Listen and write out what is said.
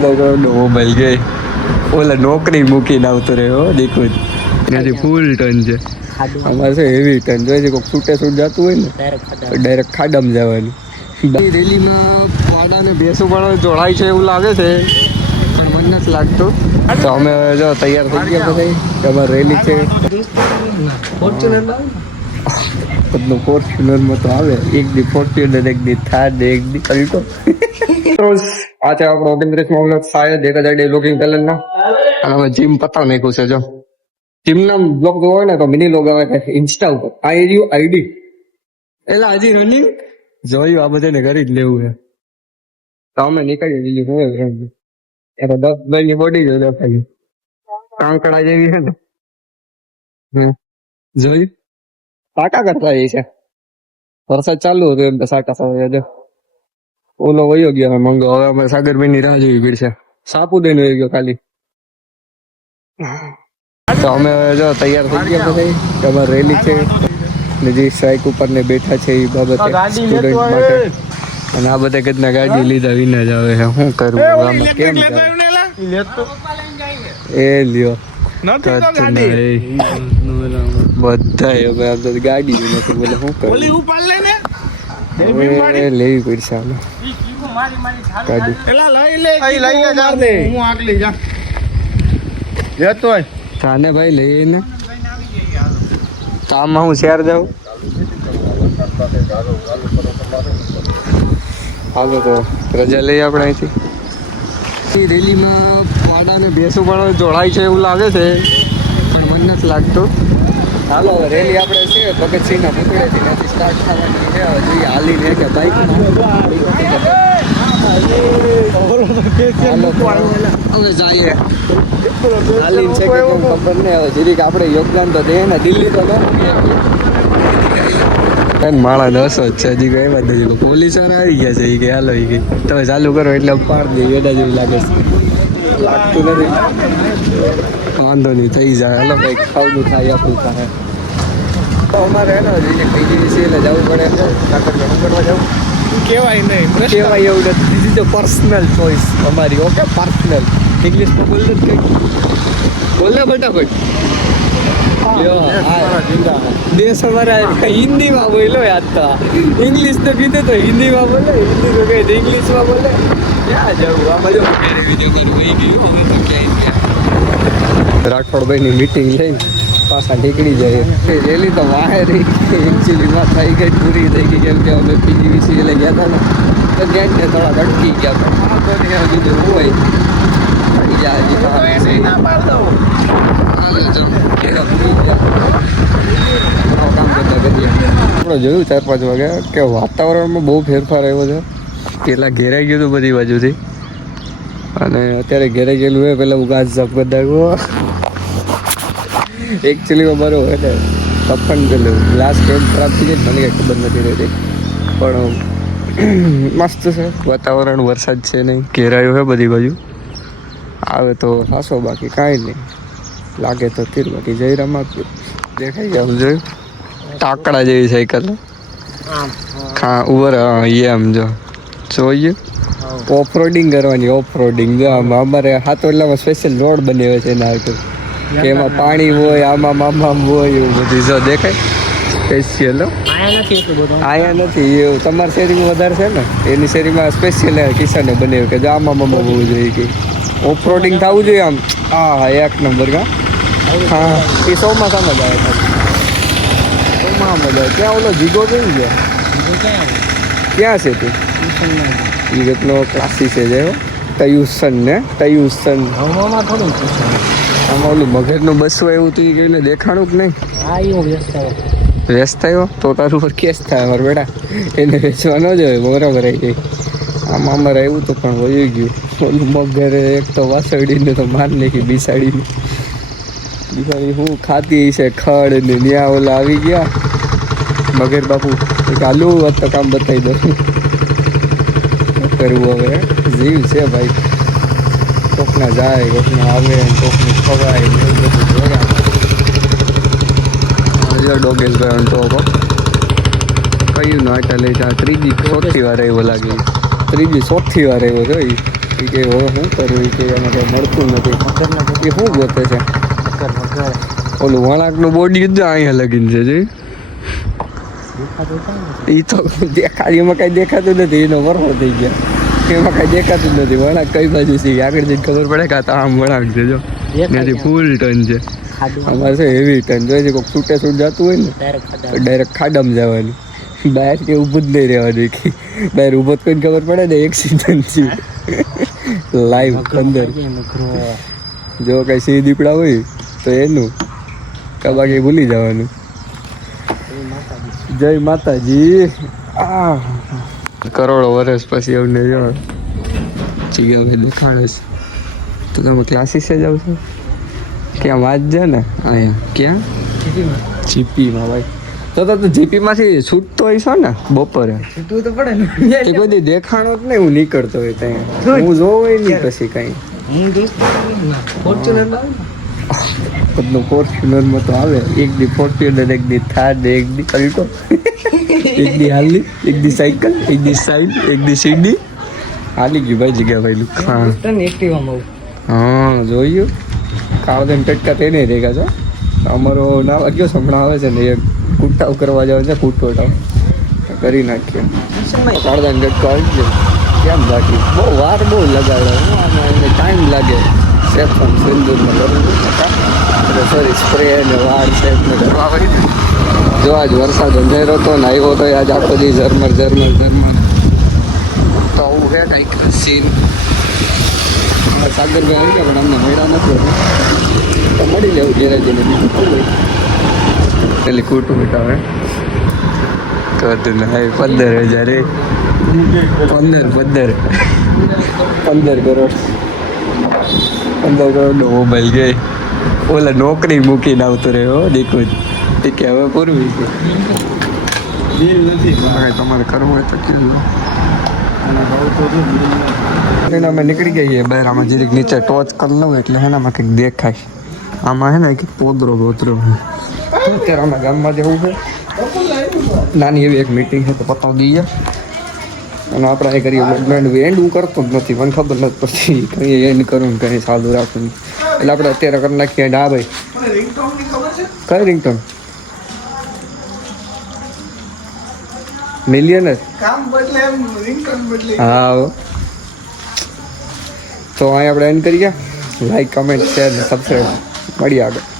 mobile ગઈ ઓલા નોકરી મૂકીને આવતો રહ્યો દીકું ત્યાંથી ફૂલ ટન છે અમારે છે હેવી ટન જોઈએ કોઈ છૂટે છૂટ જતું હોય ને ડાયરેક્ટ ખાડામાં જવાનું રેલીમાં પાડાને ભેંસો પણ જોડાય છે એવું લાગે છે પણ મને નથી લાગતું તો અમે જો તૈયાર થઈ ગયા પછી અમારે રેલી છે બધું ફોર્ચ્યુનરમાં તો આવે એક દી ફોર્ચ્યુનર એક દી થાર ને એક દી અલ્ટો આ છે આપણો 29મો વ્લોગ શાયદ 1000 ડે બ્લોગિંગ ચેલેન્જનો અને અમે જીમ પતાવ નાખ્યું છે જો જીમના બ્લોગ જો હોય ને તો મિની લોગ આવે છે ઇન્સ્ટા ઉપર આઈડી એટલે હજી રનિંગ જોયું આ બધાને કરી જ લેવું છે તો અમે નીકળી દીધું એ તો 10 ની બોડી જો દેખાય કાંકડા જેવી છે ને જોયું સાટા કરતા એ છે વરસાદ ચાલુ હતો એમ તો સાટા સાથે જો ઓલો વયો ગયો મંગો હવે અમે સાગરભાઈ ની રાહ જોવી પડશે સાપુતારા વયો ગયો ખાલી તો અમે જો તૈયાર થઈ ગયા પછી અમારે રેલી છે ને જે સાઈક ઉપર ને બેઠા છે એ બાબતે સ્ટુડન્ટ માટે અને આ બધા કેટલા ગાડી લીધા વિના જ આવે છે શું કરવું આમાં કેમ એ લ્યો બધા હવે આમ તો ગાડી નથી બોલે શું કરવું લેવી પડશે આને ગાડી કાને ભાઈ લઈને તો આમાં હું શેર જાઉં હાલો તો રજા લઈએ આપણે અહીંથી રેલીમાં પાડાને ભેંસો પણ જોડાય છે એવું લાગે છે પણ મને નથી લાગતું હાલો હવે રેલી આપણે છે ભગતસિંહના પુતળેથી ત્યાંથી સ્ટાર્ટ થવાની છે હવે જોઈએ હાલીને કે બાઇકમાં હવે જઈએ હાલીને છે કે કેમ ખબર નહીં હવે જીરીક આપણે યોગદાન તો દે ને દિલ્હી તો માળા 10 જ છે હજી કઈ વાત નથી પોલીસ વાળા આવી ગયા છે એ કે હાલો એ કે તમે ચાલુ કરો એટલે પાડ દે એડા જેવું લાગે છે લાગતું નથી વાંધો નહીં થઈ જાય હાલો કંઈક ખાવું થાય આપણું થાય તો અમારે એનો પીજીવીસી એટલે જવું પડે એમ છે કાકડ કરવા જવું કહેવાય નહીં કહેવાય એવું નથી દીધી તો પર્સનલ ચોઈસ અમારી ઓકે પર્સનલ ઇંગ્લિશમાં બોલ જ કંઈક બોલે ફટાફટ દેશ અમારા હિન્દીમાં બોલો યાદ તો ઇંગ્લિશ તો કીધું તો હિન્દીમાં બોલે હિન્દી તો કહે ઇંગ્લિશમાં બોલે ક્યાં જવું આમાં જો વિડીયો કરવું એ ગયું હવે તો ક્યાંય રાઠોડભાઈની મિટિંગ લઈને પાછા નીકળી જાય રેલી તો વાહે રહી એકચ્યુઅલીમાં થઈ ગઈ પૂરી થઈ ગઈ કેમ કે અમે પીજીવીસી એટલે ગયા હતા ને તો ગેટને થોડા અટકી ગયા પણ બીજું હોય આપણે જોયું 4-5 વાગ્યા કે વાતાવરણમાં બહુ ફેરફાર આવ્યો છે પેલા ઘેરાઈ ગયું હતું બધી બાજુથી અને અત્યારે ઘેરાઈ ગયેલું હોય પેલા હું ઘાસ સાફ કરી નાખું એકચ્યુઅલીમાં બરો હોય ને તપન પેલું ગ્લાસ કેમ ખરાબ થઈ જાય મને કંઈ ખબર નથી રહેતી પણ મસ્ત છે વાતાવરણ વરસાદ છે નહીં ઘેરાયું છે બધી બાજુ આવે તો હાસો બાકી કાંઈ નહીં લાગે તો તીર બાકી જઈ રમાતું દેખાઈ ગયા જોયું ટાકડા જેવી સાયકલ ખા ઉપર એમ જો જોઈએ ઓફરોડિંગ કરવાની ઓફરોડિંગ જો અમારે હાથોડલામાં સ્પેશિયલ રોડ બનાવ્યો છે એના હાટું કે એમાં પાણી હોય આમાં મામા હોય એવું બધું જો દેખાય સ્પેશિયલ આયા નથી એવું તમારી શેરીમાં વધારે છે ને એની શેરીમાં સ્પેશિયલ કિસાને બનાવ્યું કે જો આમાં મામા હોવું જોઈએ કે ઓફરોડિંગ થવું જોઈએ આમ હા એક નંબર કા હા એ ચોમાસામાં જ આવે ચોમાસામાં જ આવે ત્યાં ઓલો જીગો કઈ ગયો ક્યાં છે તું એ કેટલો ક્લાસી છે જે ટયુશન ને ટયુશન આમાં ઓલું મગજનું બસવું એવું તું કહીને દેખાણું જ નહીં વેસ્ટ થયો તો તારું પર કેસ થાય અમારે બેટા એને વેચવા ન જોઈએ બરાબર આવી ગઈ આમાં અમારે એવું તો પણ વયું ગયું ઓલું મગરે એક તો વાસળીને તો માર નાખી બિસાડીને બિસાડી હું ખાતી છે ખડ ને ત્યાં ઓલા આવી ગયા મગર બાપુ ચાલુ વાત તો કામ બતાવી દો કરવું હવે જીવ છે ભાઈ કોકના જાય કોકના આવે કોકને ખવાય એવું બધું જોયા ડોગેશભાઈ તો કયું નાટા લઈ જા ત્રીજી ચોથી વાર આવ્યો લાગે ત્રીજી ચોથી વાર આવ્યો છે એ કે હવે શું કરવું એ કે એમાં કંઈ મળતું નથી એ શું ગોતે છે ઓલું વળાંકનું બોડી જ અહીંયા લગીને છે જે એ તો દેખાડી એમાં કાંઈ દેખાતું નથી એનો વરસો થઈ ગયા એમાં કાંઈ દેખાતું જ નથી વળાંક કઈ બાજુ છે આગળ જઈને ખબર પડે કે આ તો આમ વળાંક છે જો ત્યાંથી ફૂલ ટન છે અમારે છે હેવી ટન જોઈએ છે કોઈક છૂટે છૂટ જતું હોય ને તો ડાયરેક્ટ ખાડામાં જવાનું બહાર કે ઊભું જ નહીં રહેવાનું કે બહાર ઊભો જ કોઈને ખબર પડે ને એક્સિડન્ટ છે લાઈવ અંદર જો કઈ સિંહ દીપડા હોય તો એનું બાકી ભૂલી જવાનું જય માતાજી આ કરોડો વર્ષ પછી અમને જો જગ્યા દેખાડે છે તો તમે ક્લાસીસે જાવ છો ક્યાં વાંચજે ને અહીંયા ક્યાં જીપીમાં ભાઈ તો જીપીમાંથી છૂટતો હશો ને બપોરે છૂટવું તો પડે ને એ કોઈ દી દેખાણો જ નહીં હું નીકળતો હોય ત્યાં હું જોવો નહીં પછી કઈ ફોર્ચ્યુનરમાં તો આવે એક દી ફોર્ચ્યુનર એક દી થાર એક દી અલ્ટો એક દી હાલી એક દી સાયકલ એક દી સાઈડ એક દી સીડી હાલી ગયું ભાઈ જગ્યા ભાઈ હા જોયું કાળદન ટટકા તેને રેગા છો અમારો ના વાગ્યો હમણાં આવે છે ને એ કૂટાવ કરવા જાવ છે કૂટોટાવ કરી નાખીએ કાળદન ટટકો આવી ગયો કેમ બાકી બહુ વાર બહુ લગાડે એને ટાઈમ લાગે સેફન સિંદૂરમાં કરવું સોરી સ્પ્રે ને વાળ સેફ ને કરવા હોય જો આજ વરસાદ અંધેરો હતો ને આવ્યો તો આજ આખો દી ઝરમર તો આવું છે કંઈક સીન સાગરભાઈ આવી ગયા પણ અમને મળ્યા નથી તો મળી લેવું ઘેરે જઈને એટલે કૂટું મીઠા તો હતું ને 15,000 15 કરોડ 15 કરોડનો મોબાઈલ ગઈ ઓલા નોકરી મૂકીને આવતો રહ્યો દીકું જ કે હવે પૂરવી છે બિલ નથી તમારે કરવું હોય તો કેવું અમે નીકળી ગઈએ બહાર આમાં જરીક નીચે ટોચ કરી લઉં એટલે એનામાં કંઈક દેખાય આમાં હે ને કંઈક પોદરો અત્યારે અમે ગામમાં જવું છે નાની એવી એક મીટિંગ છે તો પતાવી દઈએ અને આપણે એ કરીએ એન્ડ હું કરતો જ નથી મને ખબર નથી પડતી કંઈ એન્ડ કરું ને કંઈ સાદું રાખું એટલે આપણે અત્યારે કરી નાખીએ એન્ડ હા ભાઈ કઈ રિંગટોન મિલિયનર હા તો અહીં આપણે એન્ડ કરીએ લાઈક કમેન્ટ શેર ને સબસ્ક્રાઈબ મળીએ આગળ